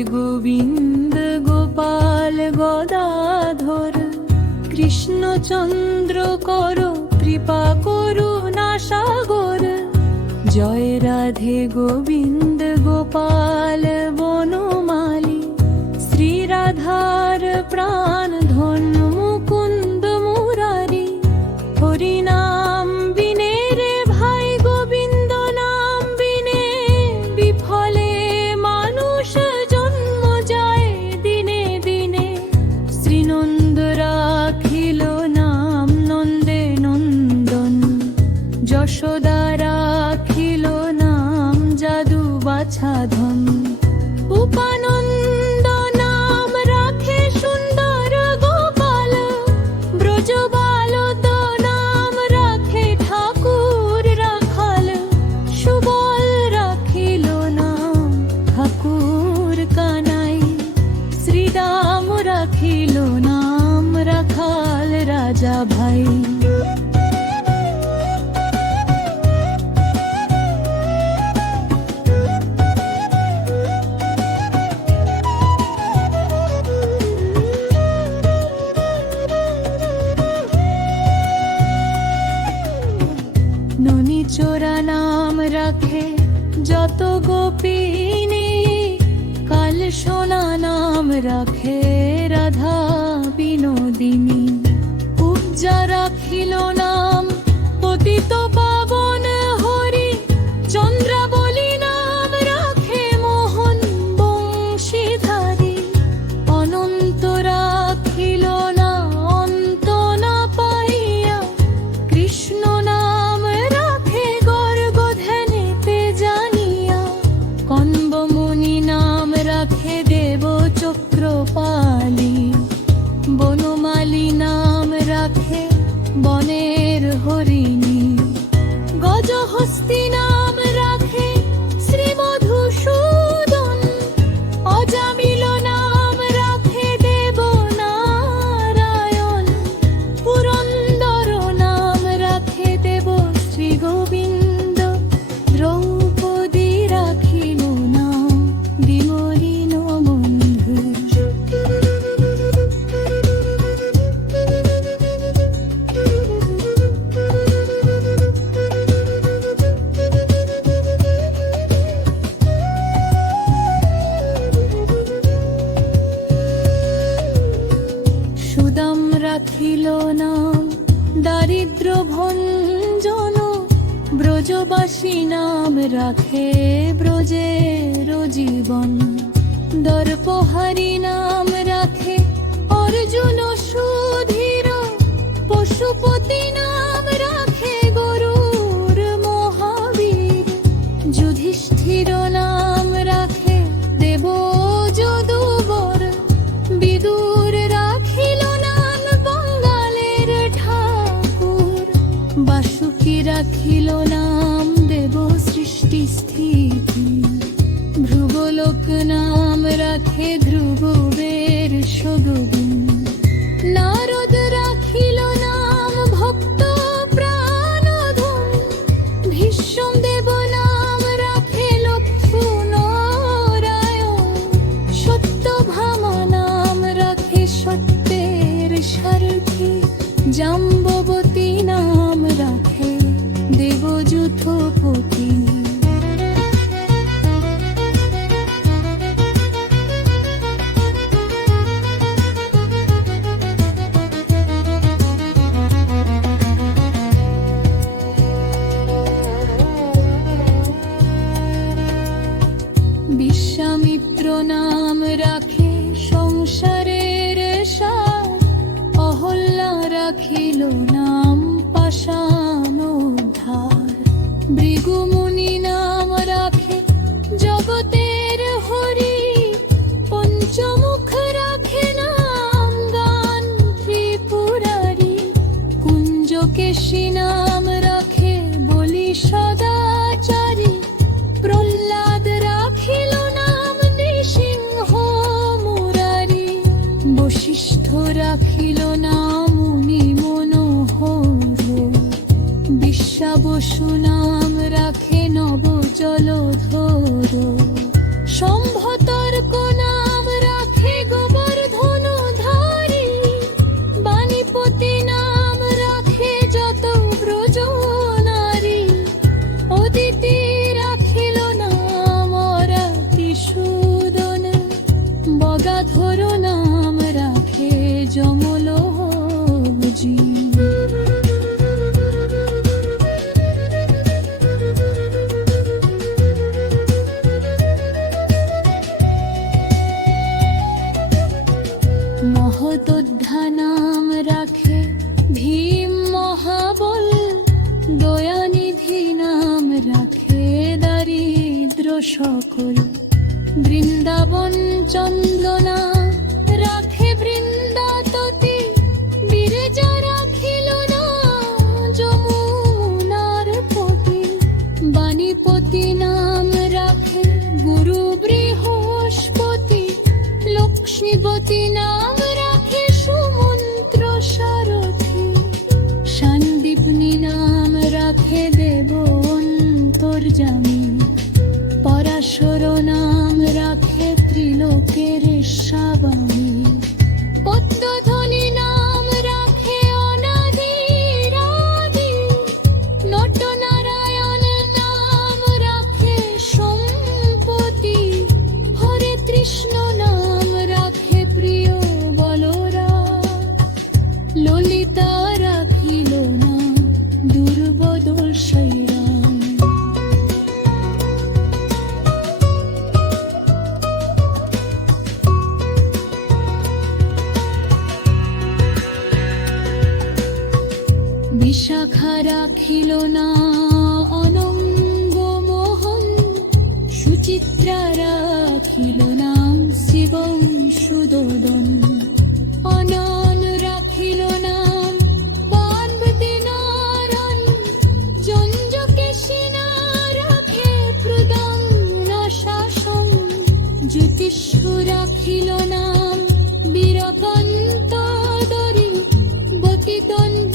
জয় গোবিন্দ গোপাল গদাধর, কৃষ্ণচন্দ্র কর কৃপা করুণা সাগর। জয় রাধে গোবিন্দ গোপাল বনমালী, শ্রী রাধার প্রাণ ধন মুকুন্দ মুরারি। হরি নাম বিনে রে ভাই গোবিন্দ নাম বিনে, বিফলে মানুষ জন্ম যায় দিনে দিনে। শ্রীনন্দ রাখিল নাম নন্দে নন্দন, যশোদা রাখিল নাম যাদু বাছাধন। উপানন্দ নাম রাখে সুন্দর গোপাল, ব্রজবালক নাম রাখে ঠাকুর রাখাল। সুবল রাখিল নাম ঠাকুর কানাই, শ্রীরাম রাখিল নাম রাখাল রাজা ভাই। ননি চোরা নাম রাখে যত গোপিনী, কাল সোনা নাম রাখে রাধা বিনোদিনী। উপজা রাখিল নাম পতিত পাবন হরি, চন্দ্রাবলী নাম রাখে মোহন বংশীধারী। অনন্ত রাখিল না অন্ত না পাইয়া, কৃষ্ণ নাম রাখে গর্গ ধ্যানেতে জানিয়া। কন্বমুনি নাম রাখে দেব চক্রপালী, বনমালী নাম রাখে বনের হরিণী। গজহস্তি নাম রাখে শ্রী মধুসূদন, অজামিল নাম রাখে দেব নারায়ণ। পুরন্দর নাম রাখে দেব শ্রী গোবিন্দ, দ্রৌপদী রাখিল নাম বিমলিন বন্ধু। সুদাম রাখিল নাম দারিদ্র ভঞ্জন, ব্রজবাসী নাম রাখে ব্রজের জীবন। দর্পহারি নাম রাখে অর্জুন সুধীর, পশুপতি নাম রাখে গরুর মহাবীর। যুধিষ্ঠির নাম রাখে দেব যদুবর, বিদুর রাখিল নাম বঙ্গালের ঠাকুর। বাসুকি রাখিল নাম দেব সৃষ্টি স্থিতি, ভ্রুবলোক নাম রাখে ধ্রুবের সগগুণ। নারদ রাখিল নাম ভক্ত প্রাণধন, ভীষ্ম দেব নাম রাখে লক্ষ্মী নারায়ণ। সত্যভামা নাম রাখে সত্যের সারথি, জাম্ববতী নাম রাখে দেবযুথপতি। বিশ্বামিত্র নাম রাখে সংসারের সার, অহল্যা রাখিল নাম পাষাণ উদ্ধার। ভৃগুমুনি নাম রাখে জগতের হরি, পঞ্চমুখ রাখে নাম গান ত্রিপুরারি। কুঞ্জকেশী নাম রাখে বলি সদাচারী, প্রহ্লাদ রাখিল নাম নৃসিংহ মুরারি। বশিষ্ঠ রাখিল নাম মুনি মনোহর, বিশ্বাবসু নাম রাখে নব জলধর। সম্ভতর্ক নাম অধর নাম রাখে যমলোকজি। মহতোদ্ধা নাম রাখে ভীম মহাবল, দয়ানিধি নাম রাখে দারিদ্র সকল। বৃন্দাবন চন্দনা রাখে বৃন্দাততি, বিরজা রাখিল না যমুনার পতি। বাণীপতি নাম রাখে গুরু বৃহস্পতি, লক্ষ্মীপতি নাম রাখে সুমন্ত্র সারথি। সান্দীপনী নাম রাখে দেব অন্তর্যামী, পরাশর নাম রাখে ত্রিলোকের স্বামী। পদ্মধ্বনি নাম রাখে অনাদিরাদি, নটনারায়ণ নাম রাখে সম্পতি। হরে কৃষ্ণ নাম রাখে প্রিয় বলরাম, ললিতা রাখিল না দুর্বদল শৈরাম। বিশাখা রাখিল না অনঙ্গ মোহন, সুচিত্রা রাখিল নাম শিবম সুদোদন। অনন রাখিল নাম পার্বতী নারায়ণ, জঞ্জকেশী না রাখে প্রদম্ন শাসন। জ্যোতিষ্য রাখিল নাম বীরকান্ত দরি, বতিদন্ত